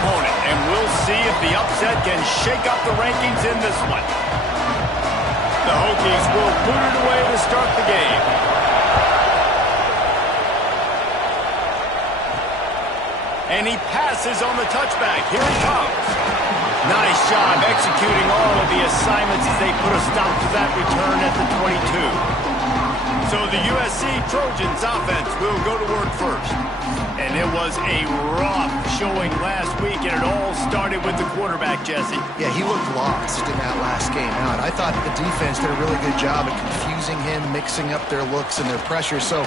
opponent, and we'll see if the upset can shake up the rankings in this one. The Hokies will boot it away to start the game. And he passes on the touchback. Here he comes. Nice job executing all of the assignments as they put a stop to that return at the 22. So the USC Trojans offense will go to work first. And it was a rough showing last week, and it all started with the quarterback, Jesse. Yeah, he looked lost in that last game out. I thought the defense did a really good job of confusing him, mixing up their looks and their pressure. So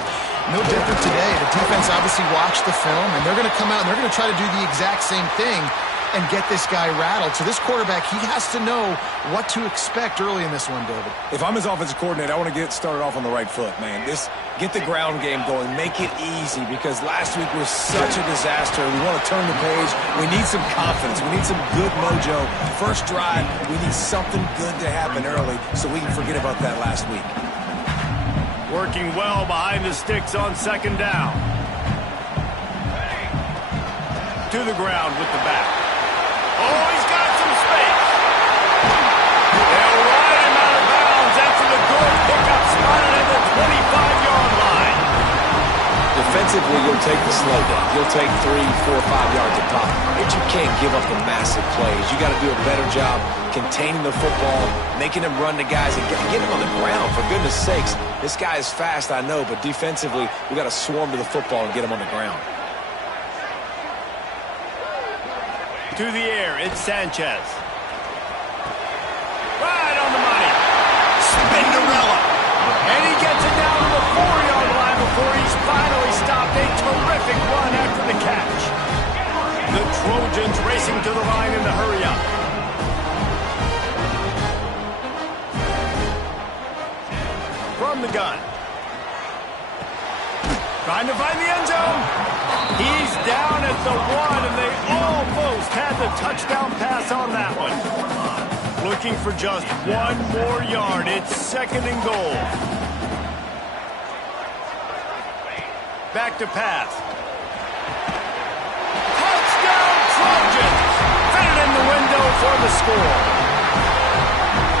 no different today. The defense obviously watched the film, and they're going to come out and they're going to try to do the exact same thing and get this guy rattled. So this quarterback, he has to know what to expect early in this one, David. If I'm his offensive coordinator, I want to get started off on the right foot, man. Get the ground game going. Make it easy, because last week was such a disaster. We want to turn the page. We need some confidence. We need some good mojo. First drive, we need something good to happen early so we can forget about that last week. Working well behind the sticks on second down. To the ground with the back. Oh, he's got some space. They'll ride him out of bounds after the good pickup spotted at the 25-yard line. Defensively, you'll take the slow down. You'll take 3, 4, 5 yards a pop. But you can't give up the massive plays. You got to do a better job containing the football, making him run to guys, and get him on the ground. For goodness sakes, this guy is fast, I know, but defensively, we got to swarm to the football and get him on the ground. To the air, it's Sanchez. Right on the money. Spinderella. And he gets it down to the 4-yard line before he's finally stopped. A terrific run after the catch. The Trojans racing to the line in the hurry-up. From the gun. Trying to find the end zone. He's down at the 1, and they almost had the touchdown pass on that one. Looking for just 1 more yard. It's second and goal. Back to pass. Touchdown Trojans! Fit it in the window for the score.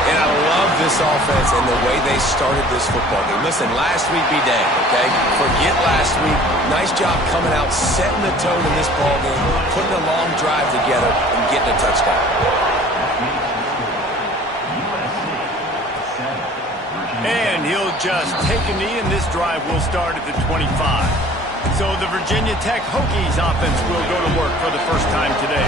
And I love this offense and the way they started this football game. Listen, last week be dang, okay? Forget last week. Nice job coming out, setting the tone in this ball game, putting a long drive together, and getting a touchdown. And he'll just take a knee, and this drive will start at the 25. So the Virginia Tech Hokies offense will go to work for the first time today.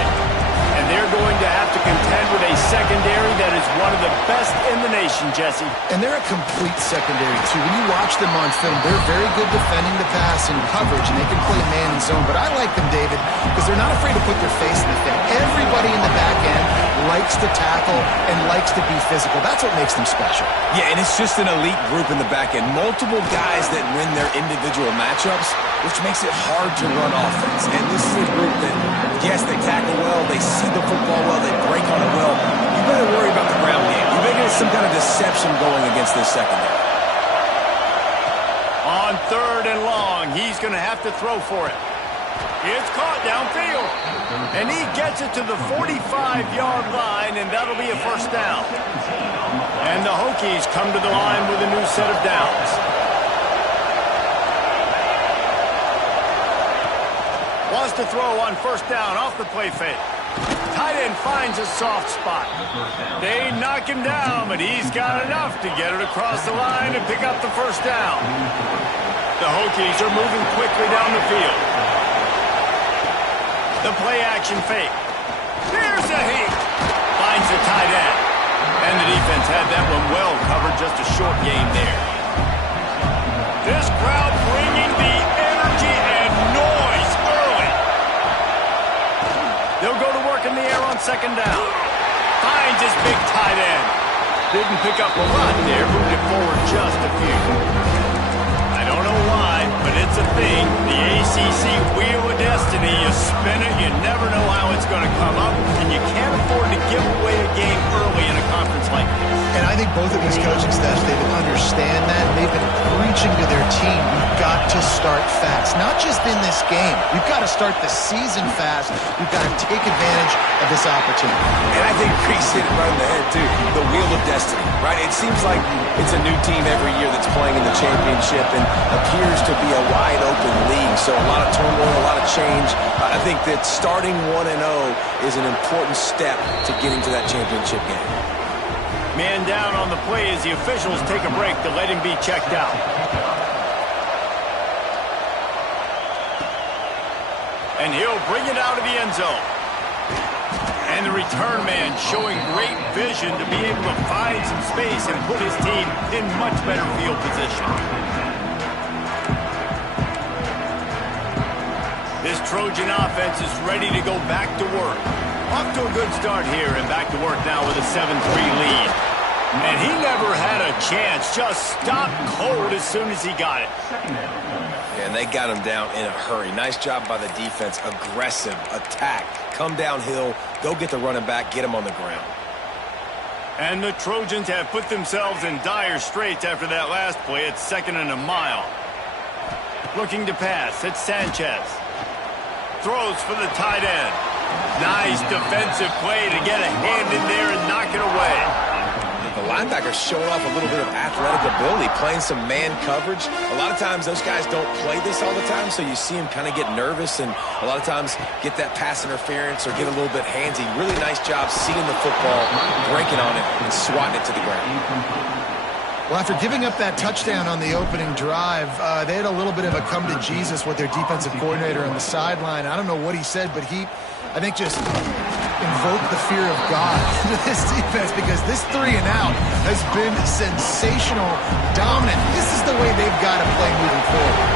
And they're going to have to contend with a secondary that is one of the best in the nation, Jesse. And they're a complete secondary, too. When you watch them on film, they're very good defending the pass and coverage, and they can play man and zone. But I like them, David, because they're not afraid to put their face in the thing. Everybody in the back end likes to tackle and likes to be physical. That's what makes them special. Yeah, and it's just an elite group in the back end. Multiple guys that win their individual matchups, which makes it hard to run offense. And this is a group that, yes, they tackle well, they see the football well, they break on it well. You better worry about the ground game. You better get some kind of deception going against this secondary. On 3rd and long, he's going to have to throw for it. It's caught downfield. And he gets it to the 45-yard line, and that'll be a first down. And the Hokies come to the line with a new set of downs. Wants to throw on first down off the play fake. Tight end finds a soft spot. They knock him down, but he's got enough to get it across the line and pick up the first down. The Hokies are moving quickly down the field. The play action fake. Here's a heat. Finds the tight end. And the defense had that one well covered, just a short gain there. This crowd bringing the energy and noise early. They'll go to work in the air on second down. Finds his big tight end. Didn't pick up a lot there, moved it forward just a few. I don't know why, but it's a thing. The ACC Wheel of Destiny, you spin it, you never know how it's going to come up, and you can't afford to give away a game early in a conference like this. And I think both of these coaching staffs, they understand that. They've been preaching to their team, we've got to start fast. Not just in this game. We've got to start the season fast. We've got to take advantage of this opportunity. And I think Reese hit it right in the head, too. The wheel of destiny, right? It seems like it's a new team every year that's playing in the championship and appears to be a wide-open league. So a lot of turmoil, a lot of change. I think that starting 1-0 is an important step to getting to that championship game. Man down on the play as the officials take a break to let him be checked out. And he'll bring it out of the end zone. And the return man showing great vision to be able to find some space and put his team in much better field position. This Trojan offense is ready to go back to work. Off to a good start here and back to work now with a 7-3 lead. And he never had a chance, just stopped cold as soon as he got it. And they got him down in a hurry. Nice job by the defense. Aggressive attack. Come downhill, go get the running back, get him on the ground. And the Trojans have put themselves in dire straits after that last play. It's 2nd and a mile. Looking to pass, it's Sanchez. Throws for the tight end. Nice defensive play to get a hand in there and knock it away. The linebacker's showing off a little bit of athletic ability, playing some man coverage. A lot of times those guys don't play this all the time, so you see him kind of get nervous and a lot of times get that pass interference or get a little bit handsy. Really nice job seeing the football, breaking on it, and swatting it to the ground. Well, after giving up that touchdown on the opening drive, they had a little bit of a come to Jesus with their defensive coordinator on the sideline. I don't know what he said, but he, I think, just invoked the fear of God into this defense because this 3 and out has been sensational, dominant. This is the way they've got to play moving forward.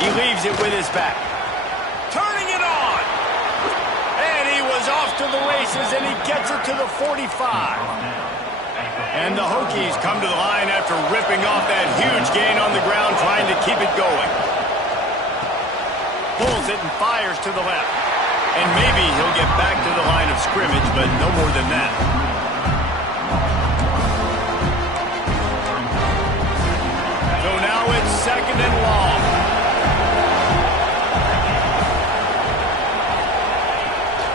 He leaves it with his back. Turning it on. And he was off to the races, and he gets it to the 45. And the Hokies come to the line after ripping off that huge gain on the ground, trying to keep it going. Pulls it and fires to the left. And maybe he'll get back to the line of scrimmage, but no more than that. So now it's 2nd and long.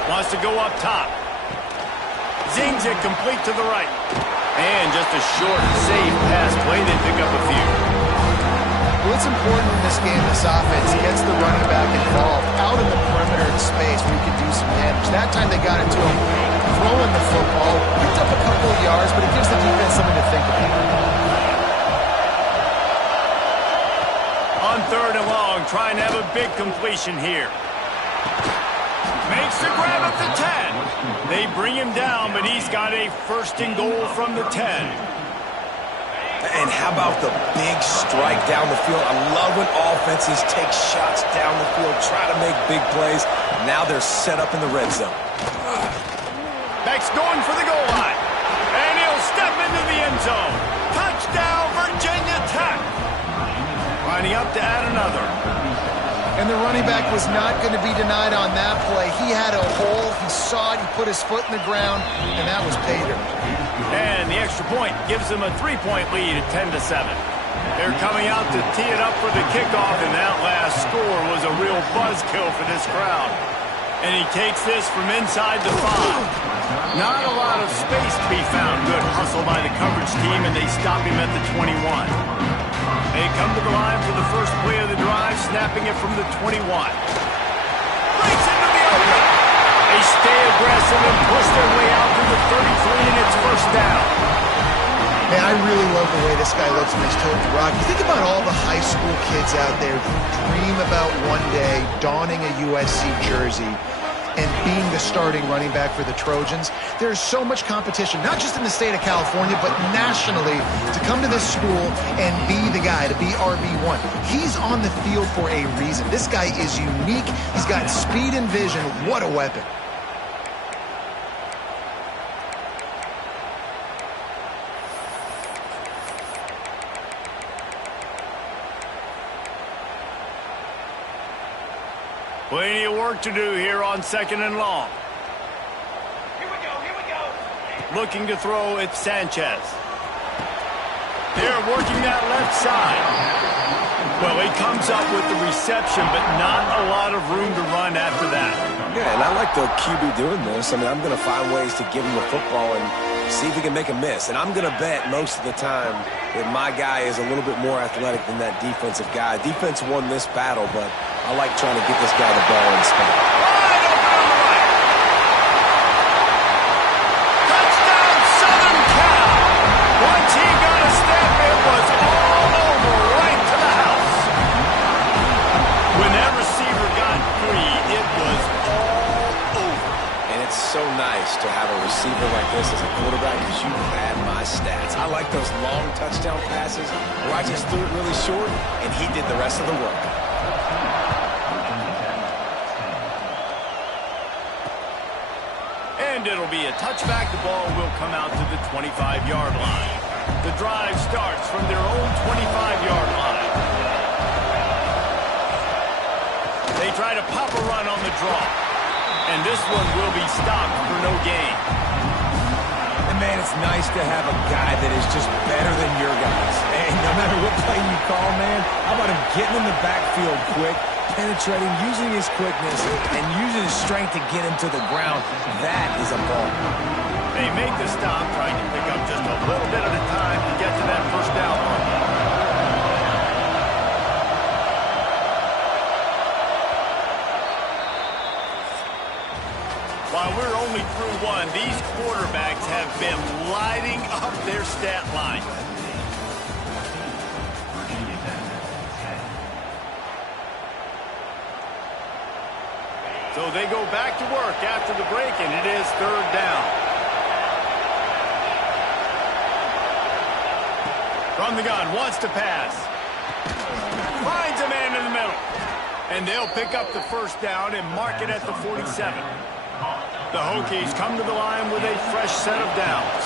Wants to go up top. Zings it complete to the right. And just a short, safe pass play. They pick up a few. Well, it's important in this game, this offense gets the running back involved out in the perimeter in space where he can do some damage. That time they got it to him, throwing the football, picked up a couple of yards, but it gives the defense something to think about. On 3rd and long, trying to have a big completion here. Makes the grab at the 10. They bring him down, but he's got a 1st and goal from the 10. And how about the big strike down the field? I love when offenses take shots down the field, try to make big plays. Now they're set up in the red zone. Beck's going for the goal line. And he'll step into the end zone. Touchdown, Virginia Tech. Lining up to add another. And the running back was not going to be denied on that play. He had a hole. He saw it. He put his foot in the ground, and that was pay dirt. And the extra point gives them a 3-point lead at 10-7. They're coming out to tee it up for the kickoff, and that last score was a real buzzkill for this crowd. And he takes this from inside the 5. Not a lot of space to be found. Good hustle by the coverage team, and they stop him at the 21. They come to the line for the first play of the drive, snapping it from the 21. Breaks into the open. They stay aggressive and push their way out to the 33, and it's 1st down. Man, I really love the way this guy looks in his total rock. You think about all the high school kids out there who dream about one day donning a USC jersey and being the starting running back for the Trojans. There's so much competition, not just in the state of California, but nationally, to come to this school and be the guy, to be RB1. He's on the field for a reason. This guy is unique. He's got speed and vision. What a weapon. Plenty of work to do here on 2nd and long. Looking to throw at Sanchez. They're working that left side. Well, he comes up with the reception, but not a lot of room to run after that. Yeah, and I like the QB doing this. I mean, I'm going to find ways to give him the football and see if he can make a miss. And I'm going to bet most of the time that my guy is a little bit more athletic than that defensive guy. Defense won this battle, but I like trying to get this guy the ball in spot. Wide open on the right. Touchdown, Southern Cal. Once he got a step, it was all over right to the house. When that receiver got free, it was all over. And it's so nice to have a receiver like this as a quarterback because you had my stats. I like those long touchdown passes where I just threw it really short and he did the rest of the work. And it'll be a touchback. The ball will come out to the 25-yard line. The drive starts from their own 25-yard line. They try to pop a run on the draw. And this one will be stopped for no gain. And man, it's nice to have a guy that is just better than your guys. And no matter what play you call, man, how about him getting in the backfield quick, penetrating, using his quickness, and using his strength to get him to the ground. That is a ball. They make the stop, trying to pick up just a little bit at a time to get to that first down mark. While we're only through one, these quarterbacks have been lighting up their stat line. So they go back to work after the break, and it is third down. From the gun, wants to pass. Finds a man in the middle. And they'll pick up the first down and mark it at the 47. The Hokies come to the line with a fresh set of downs.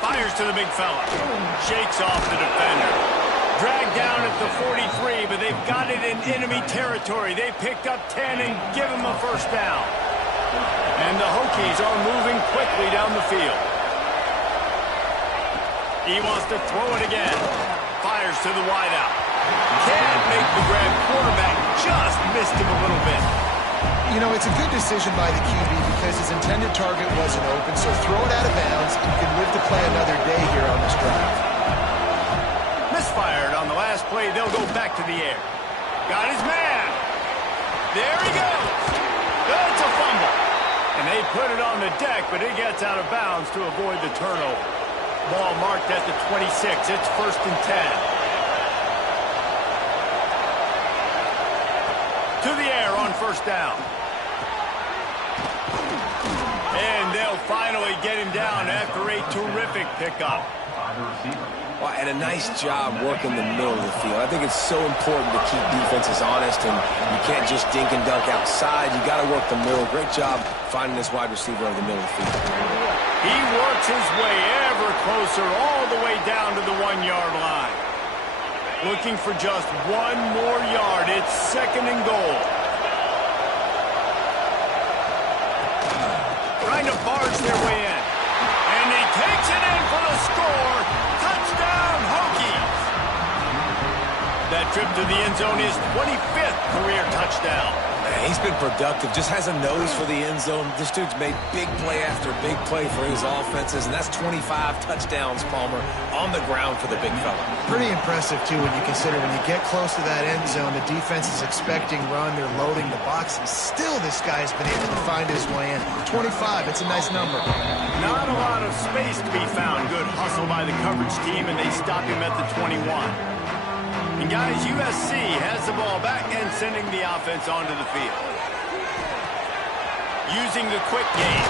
Fires to the big fella. Shakes off the defender. Dragged down at the 43, but they've got it in enemy territory. They picked up 10 and give him a first down. And the Hokies are moving quickly down the field. He wants to throw it again. Fires to the wideout. Can't make the grab. Quarterback just missed him a little bit. You know, it's a good decision by the QB because his intended target wasn't open, so throw it out of bounds, and you can live to play another day here on this drive. Misfired on the last play. They'll go back to the air. Got his man. There he goes. That's a fumble. And they put it on the deck, but it gets out of bounds to avoid the turnover. Ball marked at the 26. It's first and 10. To the air on first down. And they'll finally get him down after a terrific pickup. Well, and a nice job working the middle of the field. I think it's so important to keep defenses honest, and you can't just dink and dunk outside. You got to work the middle. Great job finding this wide receiver over the middle of the field. He works his way ever closer all the way down to the 1-yard line. Looking for just one more yard. It's second and goal. Trying to barge their way in. And he takes it in for the score. Touchdown, Hokies. That trip to the end zone is 25th career touchdown. Man, he's been productive, just has a nose for the end zone. This dude's made big play after big play for his offenses, and that's 25 touchdowns, Palmer, on the ground for the big fella. Pretty impressive, too, when you consider when you get close to that end zone, the defense is expecting run, they're loading the box, and still this guy's been able to find his way in. 25, it's a nice number. Not a lot of space to be found. Good hustle by the coverage team, and they stop him at the 21. And guys, USC has the ball back and sending the offense onto the field. Using the quick game.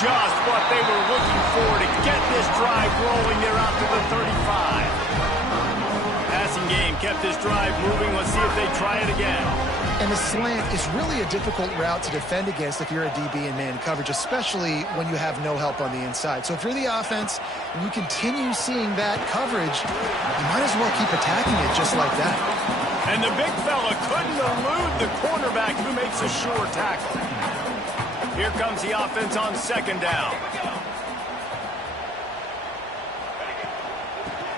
Just what they were looking for to get this drive rolling. They're out to the 35. Passing game kept this drive moving. Let's see if they try it again. And the slant is really a difficult route to defend against if you're a DB in man coverage, especially when you have no help on the inside. So if you're the offense and you continue seeing that coverage, you might as well keep attacking it just like that. And the big fella couldn't elude the cornerback who makes a sure tackle. Here comes the offense on second down.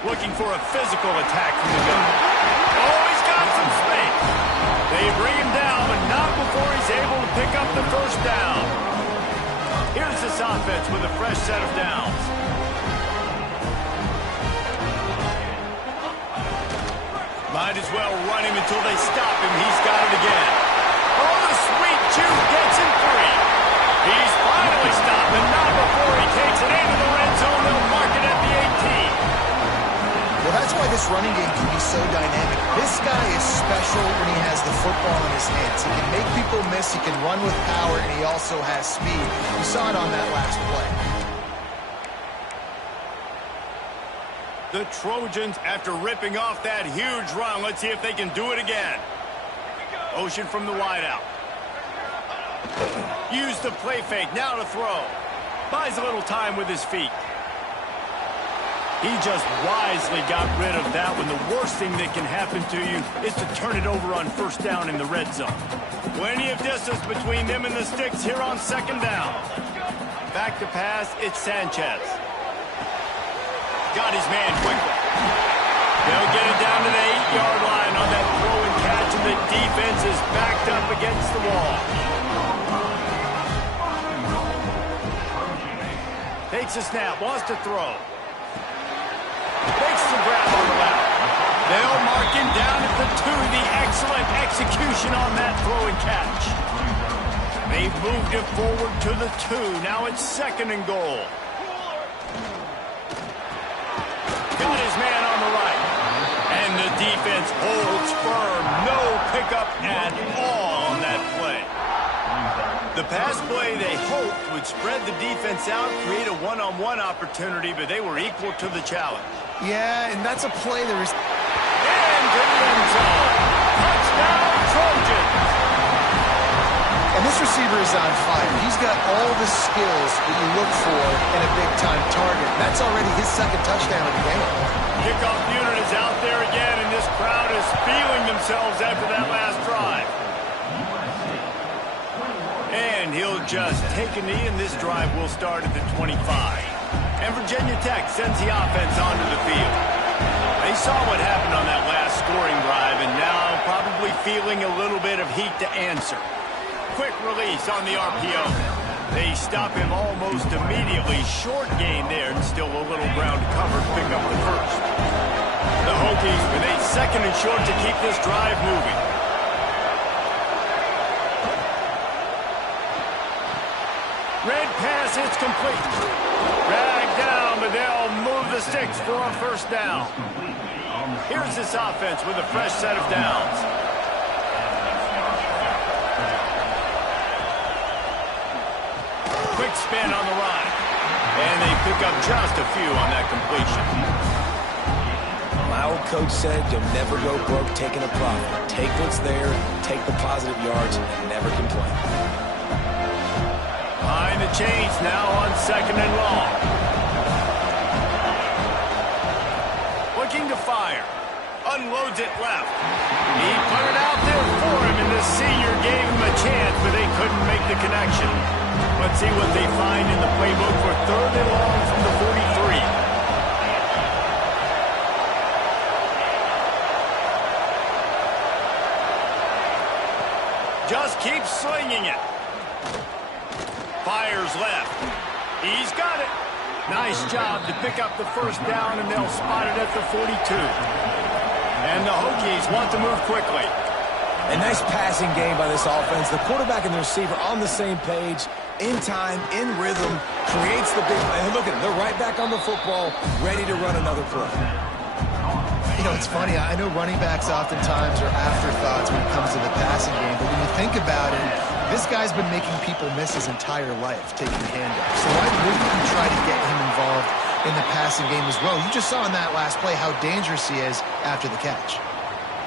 Looking for a physical attack from the gun. Oh, he's got some space. They bring him down, but not before he's able to pick up the first down. Here's this offense with a fresh set of downs. Might as well run him until they stop him. He's got it again. Oh, the sweet juke gets him free. He's finally stopped, and not before he takes it into the red zone. They'll mark it at the 18. Well, that's why this running game can be so dynamic. This guy is special when he has the football in his hands. He can make people miss, he can run with power, and he also has speed. You saw it on that last play. The Trojans, after ripping off that huge run, let's see if they can do it again. Ocean from the wideout. Use the play fake, now to throw. Buys a little time with his feet. He just wisely got rid of that when the worst thing that can happen to you is to turn it over on first down in the red zone. Plenty of distance between them and the sticks here on second down. Back to pass, it's Sanchez. Got his man quickly. They'll get it down to the 8-yard line on that throw and catch, and the defense is backed up against the wall. Takes a snap, wants to throw. Makes the grab on the left. They'll mark him down at the 2. The excellent execution on that throw and catch. They've moved it forward to the 2. Now it's second and goal. Got his man on the right. And the defense holds firm. No pickup at all on that play. The pass play they hoped would spread the defense out, create a one-on-one opportunity, but they were equal to the challenge. Yeah, and that's a play there is. And to the end zone. Touchdown, Trojans. And this receiver is on fire. He's got all the skills that you look for in a big-time target. That's already his second touchdown of the game. Kickoff unit is out there again, and this crowd is feeling themselves after that last drive. And he'll just take a knee, and this drive will start at the 25. And Virginia Tech sends the offense onto the field. They saw what happened on that last scoring drive, and now probably feeling a little bit of heat to answer. Quick release on the RPO. They stop him almost immediately. Short gain there, and still a little ground to cover to pick up the first. The Hokies with a second and short to keep this drive moving. Red pass, it's complete. Dragged down, but they'll move the sticks for a first down. Here's this offense with a fresh set of downs. Quick spin on the run. And they pick up just a few on that completion. My old coach said you'll never go broke taking a profit. Take what's there, take the positive yards, and never complain. Behind the chains now on second and long. Looking to fire. Unloads it left. He put it out there for him, and the senior gave him a chance, but they couldn't make the connection. Let's see what they find in the playbook for third and long from the 43. Just keep slinging it. Fires left. He's got it. Nice job to pick up the first down, and they'll spot it at the 42. And the Hokies want to move quickly. A nice passing game by this offense. The quarterback and the receiver on the same page, in time, in rhythm, creates the big play. And look at them, they're right back on the football, ready to run another play. You know, it's funny. I know running backs oftentimes are afterthoughts when it comes to the passing game, but when you think about it, this guy's been making people miss his entire life, taking handoffs. So why wouldn't you try to get him involved in the passing game as well? You just saw in that last play how dangerous he is after the catch.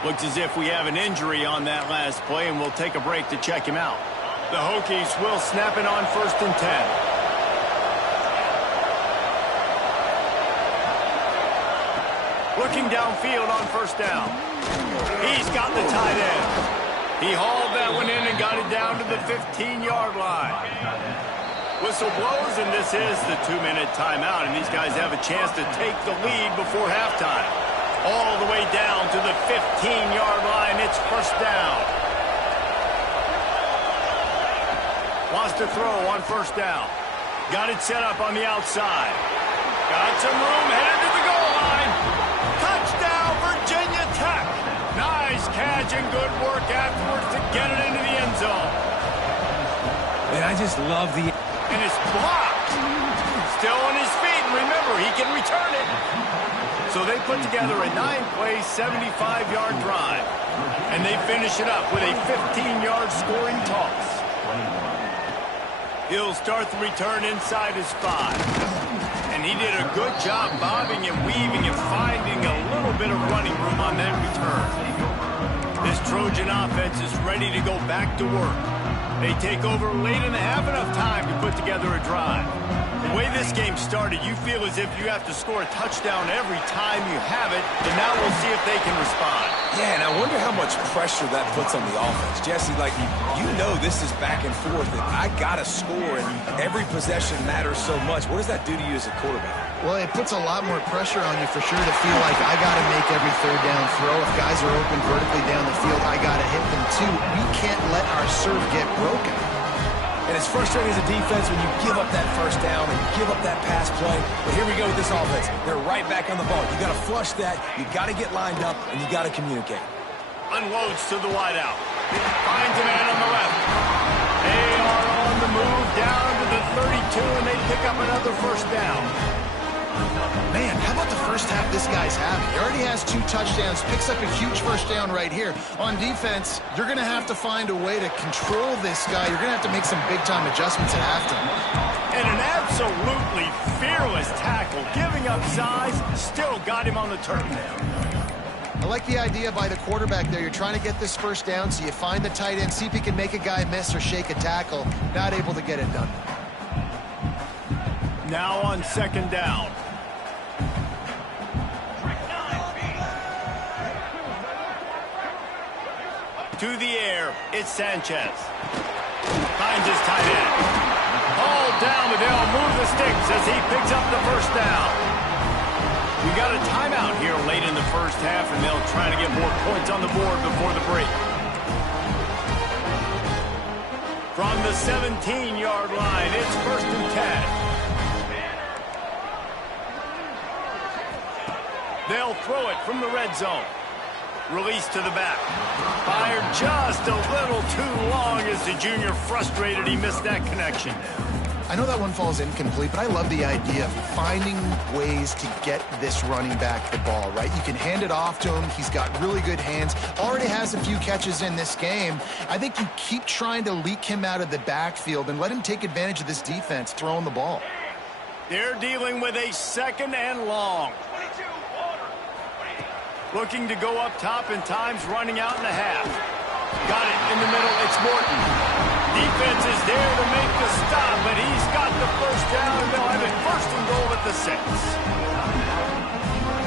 Looks as if we have an injury on that last play, and we'll take a break to check him out. The Hokies will snap it on 1st and 10. Looking downfield on 1st down. He's got the tight end. He hauled that one in and got it down to the 15-yard line. Whistle blows, and this is the 2-minute timeout, and these guys have a chance to take the lead before halftime. All the way down to the 15-yard line. It's 1st down. Wants to throw on 1st down. Got it set up on the outside. Got some room, headed to the goal line. Touchdown, Virginia Tech. Nice catch and good work afterwards to get it into the end zone. Man, I just love the... And it's blocked. Still on his feet, and remember, he can return it. So they put together a 9-play, 75-yard drive. And they finish it up with a 15-yard scoring toss. He'll start the return inside his 5. And he did a good job bobbing and weaving and finding a little bit of running room on that return. This Trojan offense is ready to go back to work. They take over late in the half, enough time to put together a drive. The way this game started, you feel as if you have to score a touchdown every time you have it, and now we'll see if they can respond. Yeah, and I wonder how much pressure that puts on the offense. Jesse, like, you know this is back and forth, and I got to score, and every possession matters so much. What does that do to you as a quarterback? Well, it puts a lot more pressure on you for sure to feel like I got to make every 3rd down throw. If guys are open vertically down the field, I got to hit them too. We can't let our serve get broken. And it's frustrating as a defense when you give up that 1st down and give up that pass play. But here we go with this offense. They're right back on the ball. You got to flush that. You got to get lined up, and you got to communicate. Unloads to the wideout. Finds a man on the left. They are on the move down to the 32, and they pick up another 1st down. Man, how about the first half this guy's having? He already has 2 touchdowns, picks up a huge 1st down right here. On defense, you're going to have to find a way to control this guy. You're going to have to make some big-time adjustments at halftime. And an absolutely fearless tackle, giving up size, still got him on the turf. I like the idea by the quarterback there. You're trying to get this 1st down, so you find the tight end, see if he can make a guy miss or shake a tackle. Not able to get it done. Now on 2nd down. To the air, it's Sanchez. Finds his tight end. Hauled down, but they'll move the sticks as he picks up the 1st down. We got a timeout here late in the 1st half, and they'll try to get more points on the board before the break. From the 17-yard line, it's 1st and 10. They'll throw it from the red zone. Release to the back. Fired just a little too long as the junior frustrated. He missed that connection. I know that one falls incomplete, but I love the idea of finding ways to get this running back the ball, right? You can hand it off to him. He's got really good hands. Already has a few catches in this game. I think you keep trying to leak him out of the backfield and let him take advantage of this defense throwing the ball. They're dealing with a 2nd and long. Looking to go up top, and time's running out in the half. Got it in the middle. It's Morton. Defense is there to make the stop, but he's got the 1st down, and they'll have it 1st and goal at the 6.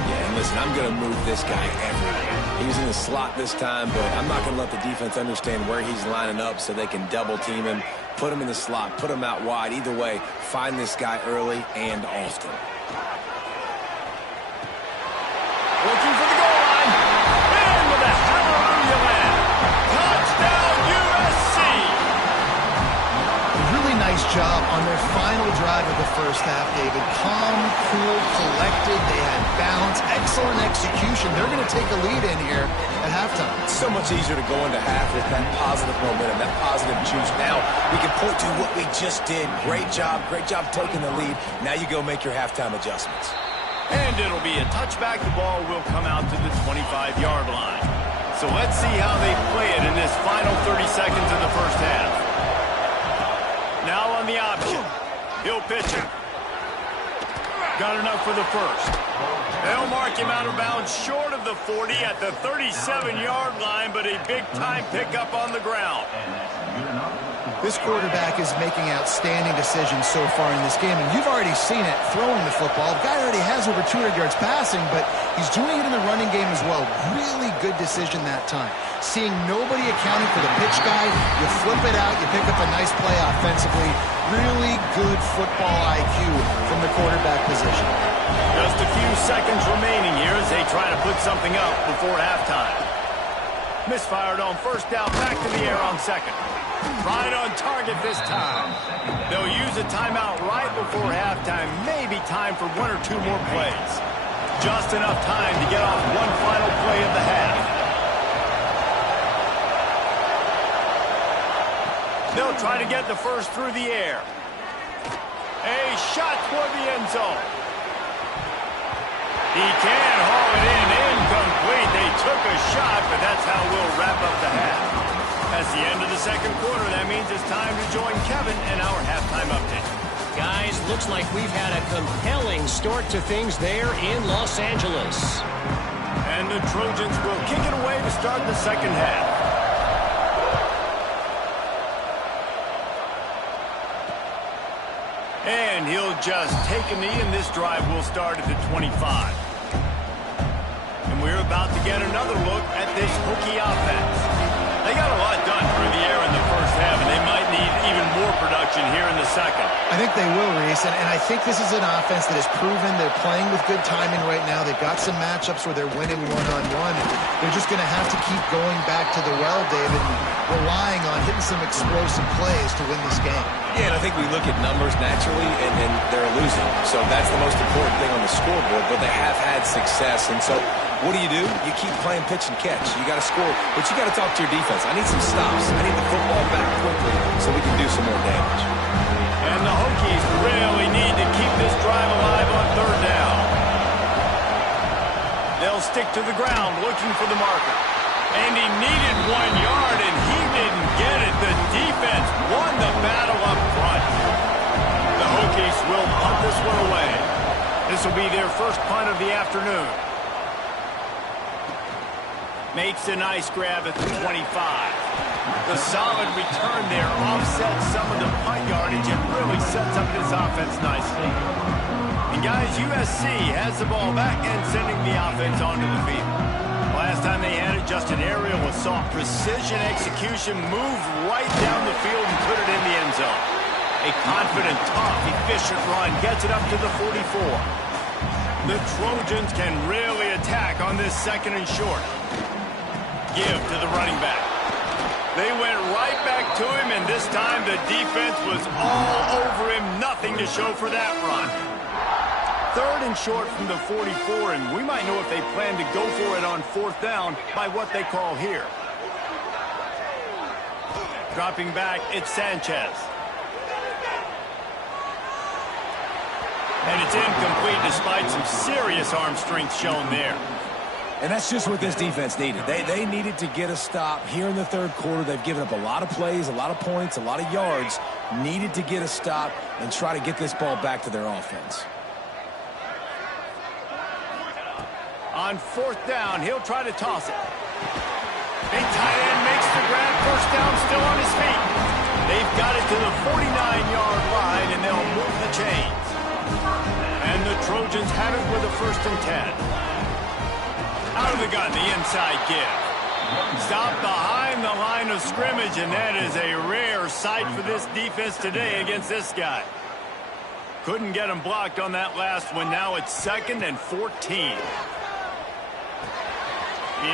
Yeah, and listen, I'm going to move this guy everywhere. He's in the slot this time, but I'm not going to let the defense understand where he's lining up so they can double team him, put him in the slot, put him out wide. Either way, find this guy early and often. Looking for the goal line. In with a hallelujah land. Touchdown, USC. Really nice job on their final drive of the 1st half, David. Calm, cool, collected. They had balance. Excellent execution. They're going to take a lead in here at halftime. It's so much easier to go into half with that positive momentum, that positive juice. Now we can point to what we just did. Great job taking the lead. Now you go make your halftime adjustments. And it'll be a touchback. The ball will come out to the 25-yard line. So let's see how they play it in this final 30 seconds of the 1st half. Now on the option. He'll pitch it. Got enough for the 1st. They'll mark him out of bounds short of the 40 at the 37-yard line, but a big-time pickup on the ground. This quarterback is making outstanding decisions so far in this game, and you've already seen it throwing the football. The guy already has over 200 yards passing, but he's doing it in the running game as well. Really good decision that time. Seeing nobody accounting for the pitch guy, you flip it out, you pick up a nice play offensively. Really good football IQ from the quarterback position. Just a few seconds remaining here as they try to put something up before halftime. Misfired on first down, back to the air on second. Right on target this time. They'll use a timeout right before halftime. Maybe time for one or two more plays. Just enough time to get off one final play of the half. They'll try to get the first through the air. A shot toward the end zone. He can haul it in. Incomplete. They took a shot, but that's how we'll wrap up the half. That's the end of the second quarter. That means it's time to join Kevin in our halftime update. Guys, looks like we've had a compelling start to things there in Los Angeles. And the Trojans will kick it away to start the second half. And he'll just take a knee, and this drive will start at the 25. And we're about to get another look at this Hokie offense. They got a lot done through the air in the first half, and they might need even more production here in the second. I think they will, Reese, and I think this is an offense that has proven they're playing with good timing right now. They've got some matchups where they're winning one-on-one. They're just going to have to keep going back to the well, David, and relying on hitting some explosive plays to win this game. Yeah, and I think we look at numbers naturally, and they're losing. So that's the most important thing on the scoreboard, but they have had success. And so what do? You keep playing pitch and catch. You got to score, but you got to talk to your defense. I need some stops. I need the football back quickly so we can do some more damage. And the Hokies really need to keep this drive alive on third down. They'll stick to the ground looking for the marker. And he needed 1 yard, and he didn't get it. The defense won the battle up front. The Hokies will punt this one away. This will be their first punt of the afternoon. Makes a nice grab at the 25. The solid return there offsets some of the punt yardage and really sets up this offense nicely. And guys, USC has the ball back and sending the offense onto the field. Last time they had it, just an aerial with soft precision execution, moved right down the field and put it in the end zone. A confident, tough, efficient run gets it up to the 44. The Trojans can really attack on this second and short. Give to the running back. They went right back to him, and this time the defense was all over him. Nothing to show for that run. Third and short from the 44, and we might know if they plan to go for it on fourth down by what they call here. Dropping back, it's Sanchez. And it's incomplete despite some serious arm strength shown there. And that's just what this defense needed. They needed to get a stop here in the third quarter. They've given up a lot of plays, a lot of points, a lot of yards. Needed to get a stop and try to get this ball back to their offense. On fourth down, he'll try to toss it. Big tight end makes the grab. First down, still on his feet. They've got it to the 49-yard line, and they'll move the chains. And the Trojans have it with a 1st and 10. Out of the gun, the inside give. Stop behind the line of scrimmage, and that is a rare sight for this defense today against this guy. Couldn't get him blocked on that last one. Now it's 2nd and 14.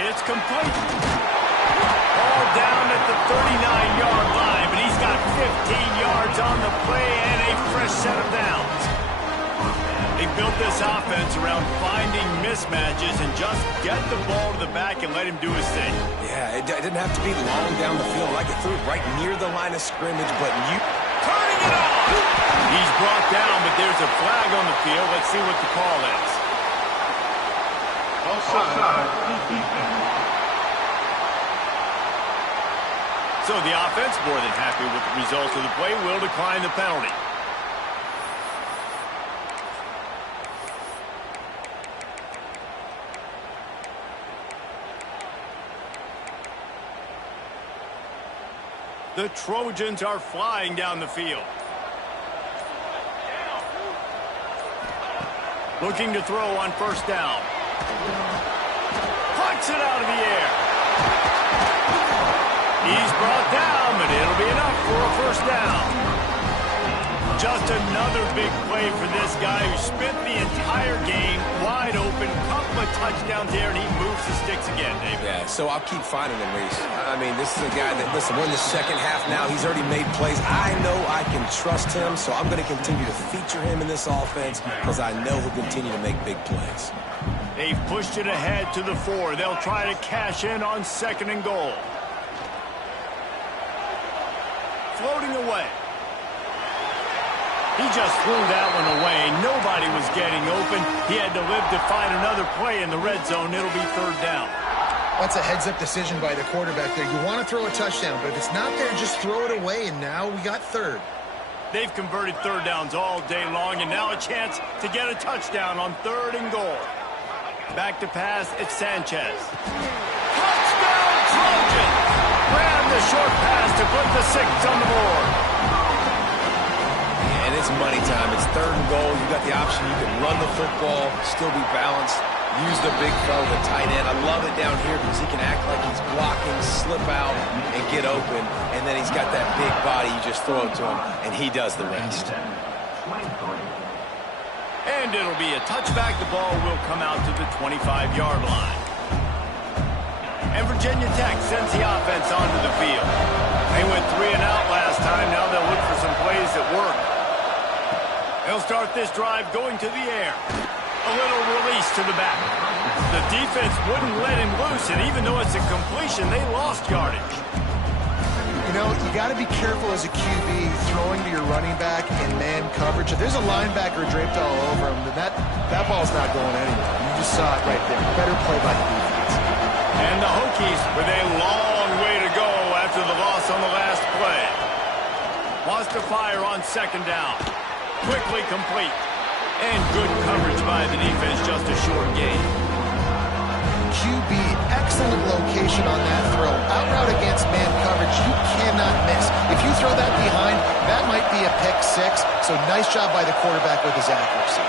It's complete. Ball down at the 39-yard line, but he's got 15 yards on the play and a fresh set of downs. They built this offense around finding mismatches and just get the ball to the back and let him do his thing. Yeah, it didn't have to be long down the field. Like it threw it right near the line of scrimmage, but turning it on! He's brought down, but there's a flag on the field. Let's see what the call is. So the offense, more than happy with the result of the play, will decline the penalty. The Trojans are flying down the field. Looking to throw on first down. Plucks it out of the air. He's brought down, but it'll be enough for a first down. Just another big play for this guy who spent the entire game wide open. Couple of touchdowns there, and he moves the sticks again, David. Yeah, so I'll keep finding him, Reese. I mean, this is a guy that, listen, we're in the second half now. He's already made plays. I know I can trust him, so I'm going to continue to feature him in this offense because I know he'll continue to make big plays. They've pushed it ahead to the 4. They'll try to cash in on 2nd and goal. Floating away. He just threw that one away. Nobody was getting open. He had to live to find another play in the red zone. It'll be 3rd down. That's a heads-up decision by the quarterback there. You want to throw a touchdown, but if it's not there, just throw it away, and now we got 3rd. They've converted 3rd downs all day long, and now a chance to get a touchdown on 3rd and goal. Back to pass, it's Sanchez. Touchdown, Trojans! Grab the short pass to put the 6 on the board. And it's money time. It's 3rd and goal. You got the option. You can run the football, still be balanced, use the big fella, the tight end. I love it down here because he can act like he's blocking, slip out, and get open. And then he's got that big body. You just throw it to him, and he does the rest. And it'll be a touchback. The ball will come out to the 25-yard line. And Virginia Tech sends the offense onto the field. They went 3 and out last time. Now they'll look for some plays that work. They'll start this drive going to the air. A little release to the back. The defense wouldn't let him loose, and even though it's a completion, they lost yardage. You know, you got to be careful as a QB throwing to your running back in man coverage. If there's a linebacker draped all over him, then that ball's not going anywhere. You just saw it right there. Better play by the defense. And the Hokies with a long way to go after the loss on the last play. Wants to fire on 2nd down. Quickly complete. And good coverage by the defense, just a short gain. QB, excellent location on that throw. Out route against man coverage, you cannot miss. If you throw that behind, that might be a pick 6. So nice job by the quarterback with his accuracy.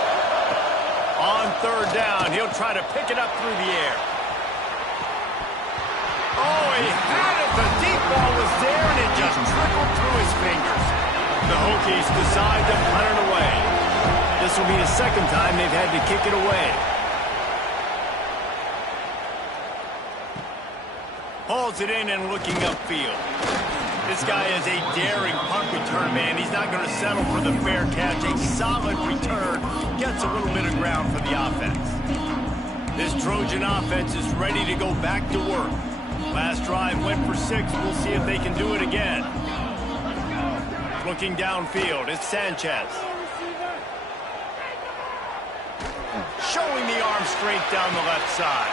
On 3rd down, he'll try to pick it up through the air. Oh, he had it. The deep ball was there, and it just trickled through his fingers. The Hokies decide to punt it away. This will be the 2nd time they've had to kick it away. Hauls it in and looking upfield. This guy is a daring punt return man. He's not going to settle for the fair catch. A solid return. Gets a little bit of ground for the offense. This Trojan offense is ready to go back to work. Last drive went for 6. We'll see if they can do it again. Looking downfield, it's Sanchez. Showing the arm straight down the left side.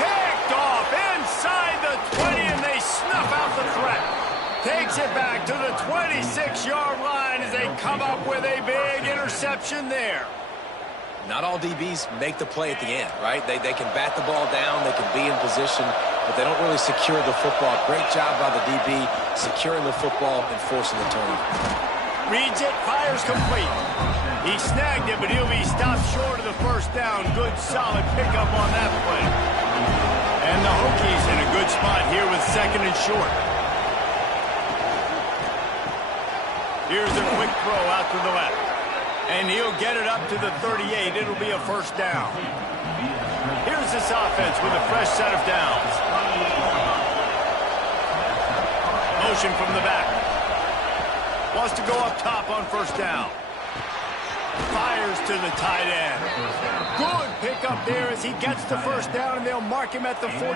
Picked off inside the 20, and they snuff out the threat. Takes it back to the 26-yard line as they come up with a big interception there. Not all DBs make the play at the end, right? They can bat the ball down, they can be in position, but they don't really secure the football. Great job by the DB securing the football and forcing the turnover. Reads it, fires complete. He snagged it, but he'll be stopped short of the first down. Good, solid pickup on that play. And the Hokies in a good spot here with 2nd and short. Here's a quick throw out to the left. And he'll get it up to the 38. It'll be a first down. Here's this offense with a fresh set of downs. Motion from the back. Wants to go up top on first down. Fires to the tight end. Good pickup there as he gets the first down, and they'll mark him at the 48.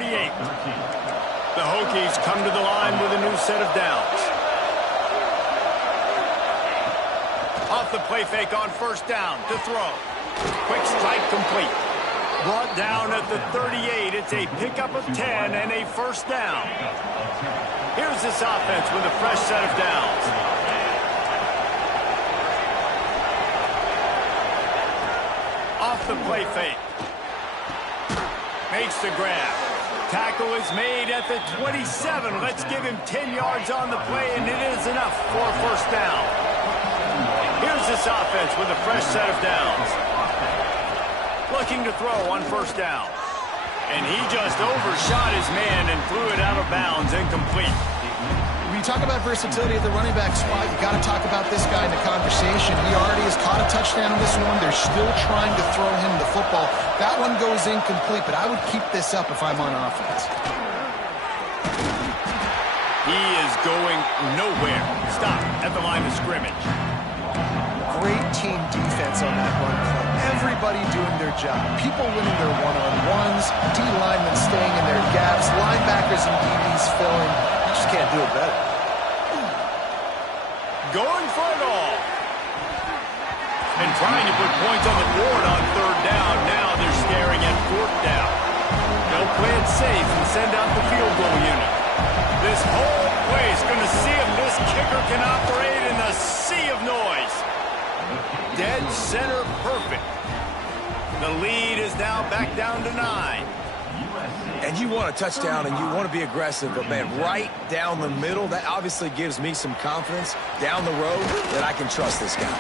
The Hokies come to the line with a new set of downs. Off the play fake on first down to throw. Quick strike complete. Brought down at the 38. It's a pickup of 10 and a first down. Here's this offense with a fresh set of downs. Off the play fake. Makes the grab. Tackle is made at the 27. Let's give him 10 yards on the play, and it is enough for a first down. Here's this offense with a fresh set of downs. Looking to throw on first down. And he just overshot his man and threw it out of bounds, incomplete. When you talk about versatility at the running back spot, you got to talk about this guy in the conversation. He already has caught a touchdown on this one. They're still trying to throw him the football. That one goes incomplete, but I would keep this up if I'm on offense. He is going nowhere. Stop at the line of scrimmage. Great team defense on that run play. Everybody doing their job. People winning their one-on-ones, D-linemen staying in their gaps, linebackers and DBs filling. You just can't do it better. Going for it all. And trying to put points on the board on third down. Now they're staring at fourth down. They'll play it safe and send out the field goal unit. This whole place going to see if this kicker can operate in the sea of noise. Dead center perfect. The lead is now back down to 9. And you want a touchdown and you want to be aggressive, but, man, right down the middle, that obviously gives me some confidence down the road that I can trust this guy.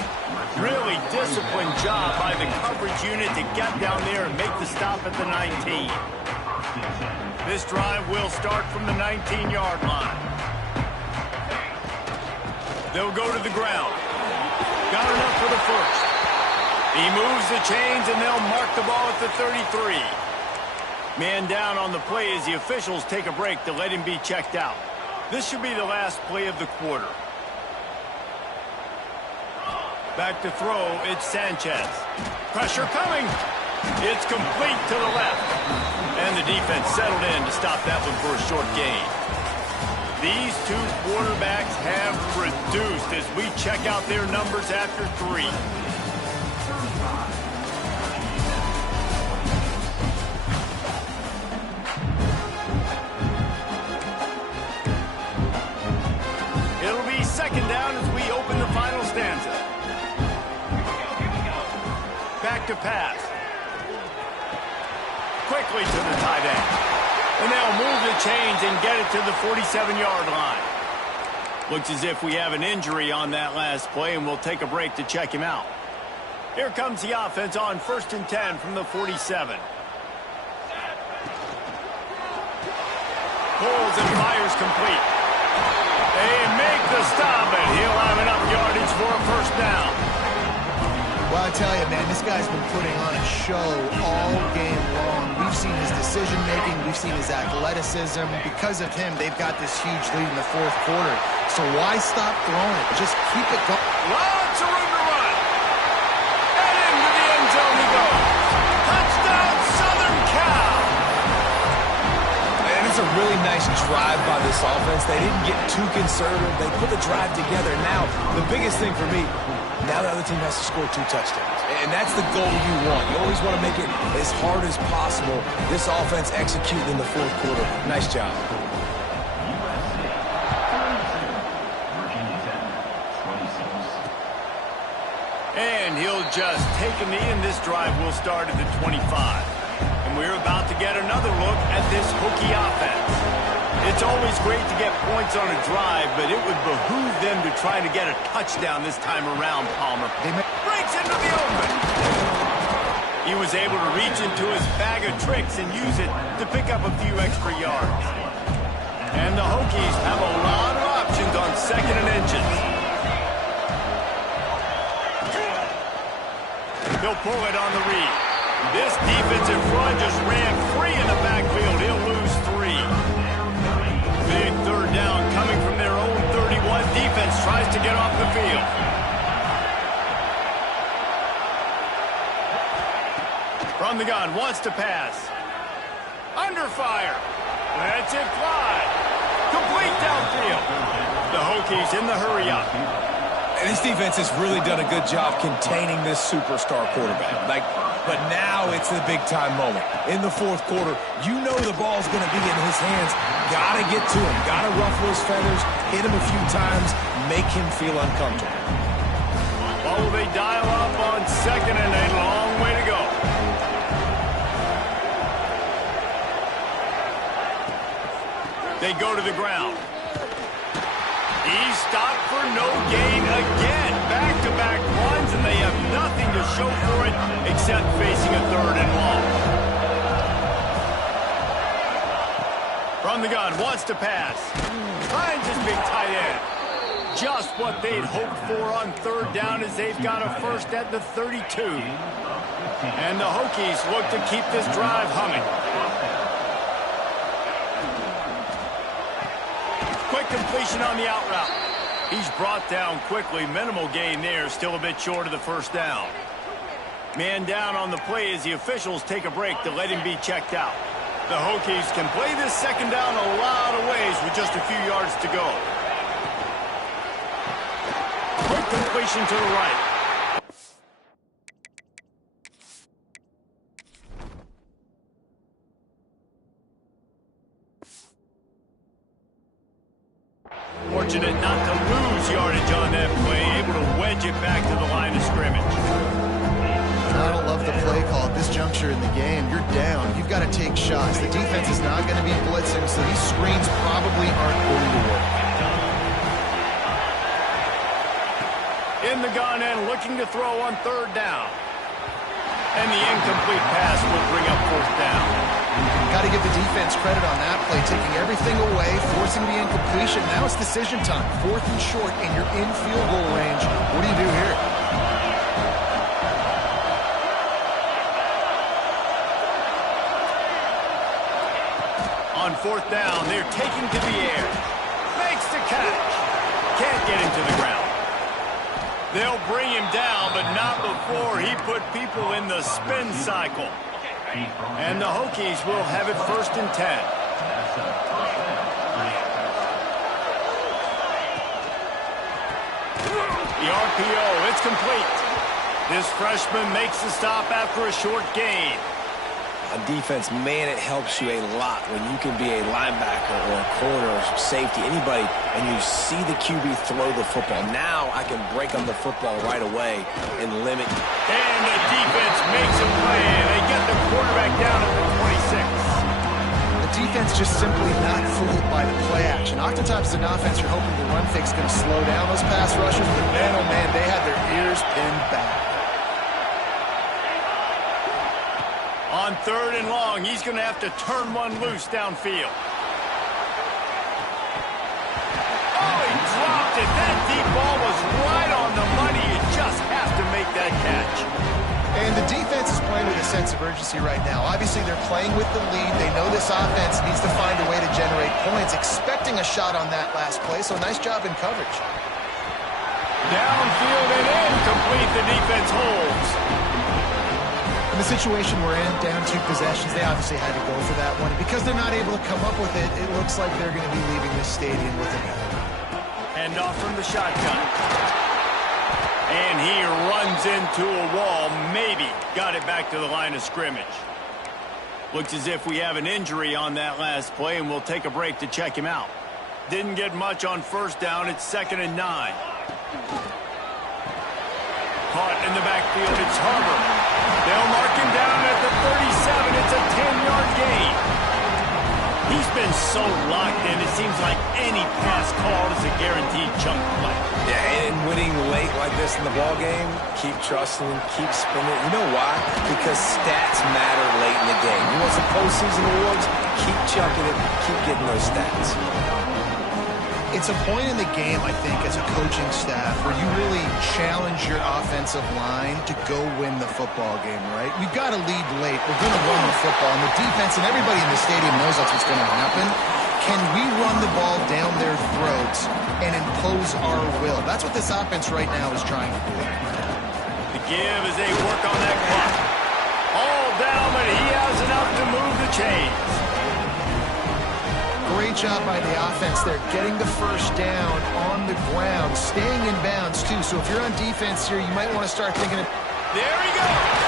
Really disciplined job by the coverage unit to get down there and make the stop at the 19. This drive will start from the 19-yard line. They'll go to the ground. Got enough for the first. He moves the chains, and they'll mark the ball at the 33. Man down on the play as the officials take a break to let him be checked out. This should be the last play of the quarter. Back to throw, it's Sanchez. Pressure coming. It's complete to the left. And the defense settled in to stop that one for a short gain. These two quarterbacks have produced as we check out their numbers after 3. It'll be second down as we open the final stanza. Back to pass. Quickly to the tight end. And they'll move the chains and get it to the 47-yard line. Looks as if we have an injury on that last play, and we'll take a break to check him out. Here comes the offense on 1st and 10 from the 47. Pulls and fires complete. They make the stop, and he'll have enough yardage for a first down. Well, I tell you, man, this guy's been putting on a show all game long. We've seen his decision-making. We've seen his athleticism. Because of him, they've got this huge lead in the fourth quarter. So why stop throwing it? Just keep it going. Lots of room to run. And into the end zone he goes. Touchdown, Southern Cal. And it's a really nice drive by this offense. They didn't get too conservative. They put the drive together. Now, the biggest thing for me, now the other team has to score 2 touchdowns. And that's the goal you want. You always want to make it as hard as possible. This offense executing in the fourth quarter. Nice job. And he'll just take a knee, and this drive will start at the 25. And we're about to get another look at this Hokie offense. It's always great to get points on a drive, but it would behoove them to try to get a touchdown this time around, Palmer. Breaks into the open. He was able to reach into his bag of tricks and use it to pick up a few extra yards. And the Hokies have a lot of options on 2nd and inches. He'll pull it on the read. This defensive front just ran free in the backfield. He'll lose 3. Big third down coming from their own 31. Defense tries to get off the field. From the gun, wants to pass. Under fire. That's it, fly. Complete downfield. The Hokies in the hurry up. And this defense has really done a good job containing this superstar quarterback. But now it's the big-time moment. In the fourth quarter, you know the ball's going to be in his hands. Got to get to him. Got to ruffle his feathers, hit him a few times, make him feel uncomfortable. Oh, they dial up on 2nd and a long way to go. They go to the ground. He's stopped for no gain again. Back-to-back runs, and they have nothing to show for it except facing a 3rd and long. From the gun, wants to pass. Finds his big tight end. Just what they'd hoped for on 3rd down as they've got a first at the 32. And the Hokies look to keep this drive humming. Quick completion on the out route. He's brought down quickly. Minimal gain there. Still a bit short of the first down. Man down on the play as the officials take a break to let him be checked out. The Hokies can play this 2nd down a lot of ways with just a few yards to go. Quick completion to the right. Fortunate not to lose yardage on that play, able to wedge it back to the line of scrimmage. I don't love the play call at this juncture in the game. You're down. You've got to take shots. The defense is not going to be blitzing, so these screens probably aren't going to work. In the gun and looking to throw on 3rd down. And the incomplete pass will bring up 4th down. Got to give the defense credit on that play, taking everything away, forcing the incompletion. Now it's decision time. 4th and short, and you're in field goal range. What do you do here? On 4th down, they're taking to the air. Makes the catch. Can't get him to the ground. They'll bring him down, but not before he put people in the spin cycle. And the Hokies will have it 1st and 10. The RPO, it's complete. This freshman makes the stop after a short gain. On defense, man, it helps you a lot when you can be a linebacker or a corner or safety, anybody, and you see the QB throw the football. Now I can break on the football right away and limit. And the defense makes a play, and they get the quarterback down at the 26. The defense just simply not fooled by the play action. Oftentimes, as an offense, you're hoping the run fake is going to slow down those pass rushers, but man, oh man, they had their ears pinned back. On 3rd and long, he's going to have to turn one loose downfield. Oh, he dropped it. That deep ball was right on the money. You just have to make that catch. And the defense is playing with a sense of urgency right now. Obviously, they're playing with the lead. They know this offense needs to find a way to generate points, expecting a shot on that last play, so nice job in coverage. Downfield and incomplete. The defense holds. In the situation we're in, down 2 possessions, they obviously had to go for that one. And because they're not able to come up with it, it looks like they're going to be leaving this stadium with a win. Hand off from the shotgun. And he runs into a wall. Maybe got it back to the line of scrimmage. Looks as if we have an injury on that last play, and we'll take a break to check him out. Didn't get much on 1st down. It's 2nd and 9. Caught in the backfield. It's Harbor. They'll mark him down at the 37. It's a 10-yard gain. He's been so locked in, it seems like any pass called is a guaranteed chunk play. Yeah, and winning late like this in the ball game, keep trusting, keep spinning. You know why? Because stats matter late in the game. You want some postseason awards? Keep chucking it, keep getting those stats. It's a point in the game, I think, as a coaching staff where you really challenge your offensive line to go win the football game, right? We've got to lead late. We're going to run the football. And the defense and everybody in the stadium knows that's what's going to happen. Can we run the ball down their throats and impose our will? That's what this offense right now is trying to do. The give as they work on that clock. All down, but he has enough to move the chains. Great job by the offense there, getting the first down on the ground, staying in bounds, too. So if you're on defense here, you might want to start thinking of... There he goes!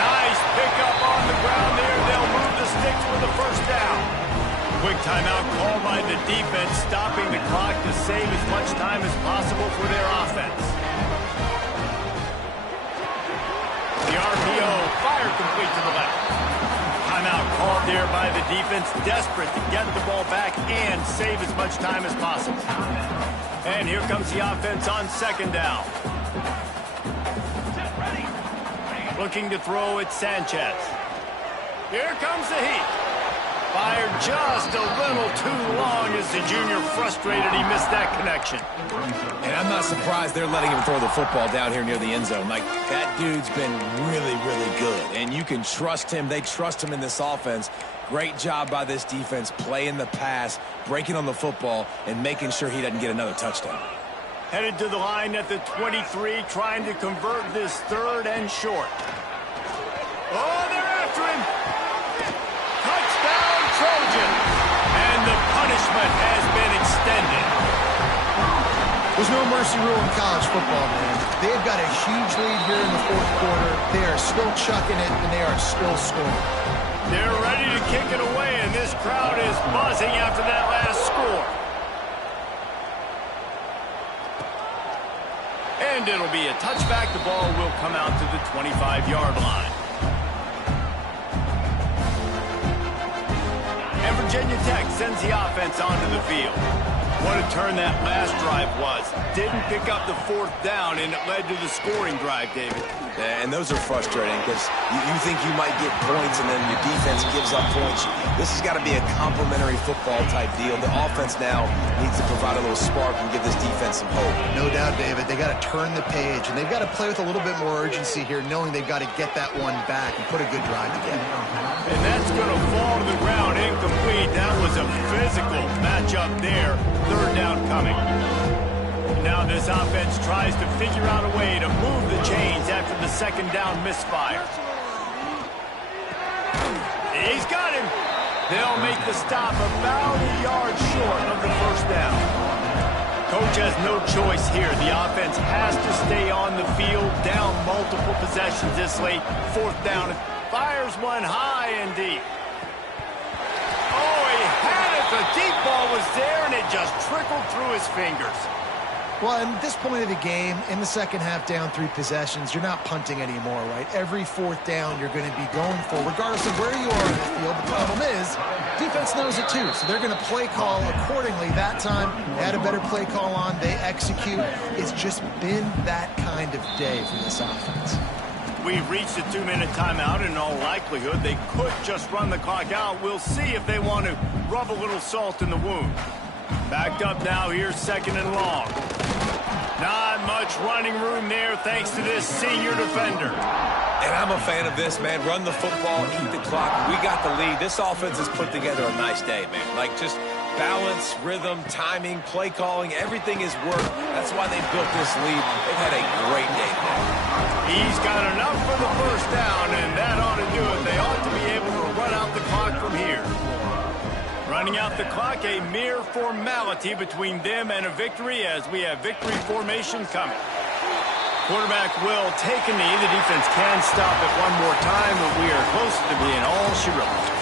Nice pickup on the ground there. They'll move the sticks with the first down. Quick timeout called by the defense, stopping the clock to save as much time as possible for their offense. The RPO, fire complete to the left. Timeout called there by the defense, desperate to get the ball back and save as much time as possible. And here comes the offense on second down. Looking to throw at Sanchez. Here comes the heat. Fired just a little too long as the junior frustrated he missed that connection. And I'm not surprised they're letting him throw the football down here near the end zone. Like, that dude's been really, really good. And you can trust him. They trust him in this offense. Great job by this defense playing the pass, breaking on the football, and making sure he doesn't get another touchdown. Headed to the line at the 23, trying to convert this third and short. Oh, they're after him. Touchdown, Trojans. And the punishment has been extended. There's no mercy rule in college football, man. They've got a huge lead here in the fourth quarter. They are still chucking it, and they are still scoring. They're ready to kick it away, and this crowd is buzzing after that last score. And it'll be a touchback. The ball will come out to the 25-yard line. And Virginia Tech sends the offense onto the field. What a turn that last drive was. Didn't pick up the fourth down, and it led to the scoring drive, David. Yeah, and those are frustrating because you think you might get points and then your defense gives up points. This has got to be a complementary football type deal. The offense now needs to provide a little spark and give this defense some hope. No doubt, David. They got to turn the page, and they've got to play with a little bit more urgency here, knowing they've got to get that one back and put a good drive together. And that's going to fall to the ground incomplete. That was a physical matchup there. Third down coming. Now this offense tries to figure out a way to move the chains after the second down misfire. He's got him. They'll make the stop about a yard short of the first down. Coach has no choice here. The offense has to stay on the field, down multiple possessions this late. Fourth down. Fires one high and deep. Oh, he had it. The deep ball was there, and it just trickled through his fingers. Well, at this point of the game, in the second half, down 3 possessions, you're not punting anymore, right? Every fourth down you're going to be going for, regardless of where you are in the field. The problem is, defense knows it too, so they're going to play call accordingly. That time, they had a better play call on. They execute. It's just been that kind of day for this offense. We've reached a 2-minute timeout. In all likelihood, they could just run the clock out. We'll see if they want to rub a little salt in the wound. Backed up now, here's second and long. Not much running room there thanks to this senior defender. And I'm a fan of this, man. Run the football, eat the clock. We got the lead. This offense has put together a nice day, man. Like, just balance, rhythm, timing, play calling, everything has worked. That's why they built this lead. They've had a great day today. He's got enough for the first down, and that ought to do it. They ought to be able to run out the clock from here. Running out the clock, a mere formality between them and a victory as we have victory formation coming. Quarterback will take a knee. The defense can stop it one more time, but we are close to being all she wrote.